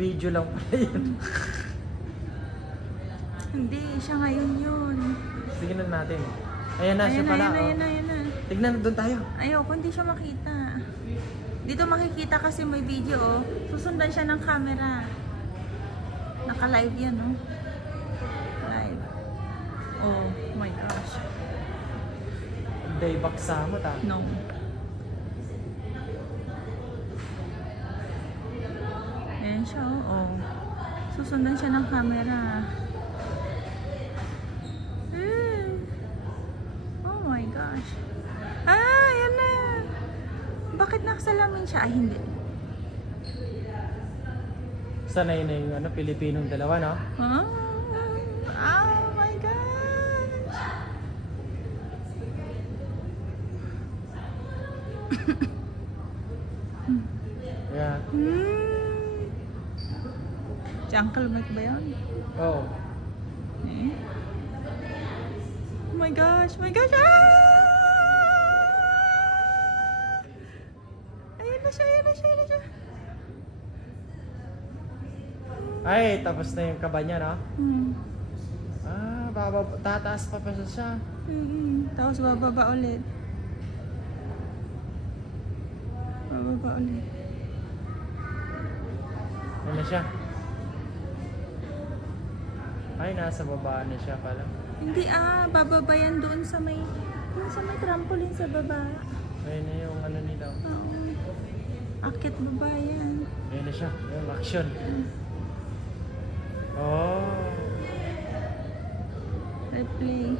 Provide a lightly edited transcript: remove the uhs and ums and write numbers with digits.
Video lang pala yun. Hindi, siya ngayon yun. Tignan natin. Ayan na, siya pala. Ayan na. Tignan, doon tayo. Ayoko, hindi siya makita. Dito makikita kasi may video, oh. Susundan siya ng camera. Naka-live yan, oh. Live. Oh my gosh. Day baksa mo ta. No. Ayan siya, oh. Susundan siya ng camera. Oh my gosh. Ayan na. Bakit nakasalamin siya? Ay, hindi. Sanay na yung Pilipinong dalawa, no? Oh my gosh. Yeah. Si Uncle Mike ba yun? Oh. Eh? Oh my gosh, my gosh! Ayun na siya. Ay, tapos na yung kaba niya, no? Hmm. Tataas pa siya. Tapos bababa ulit. Ano na siya? Ay, nasa baba na siya pala. Hindi bababa yan doon sa may trampoline sa baba. Ayun na yung nila. Oo. Akit baba yan. Ayun na siya. Yung action. Oh. Replay.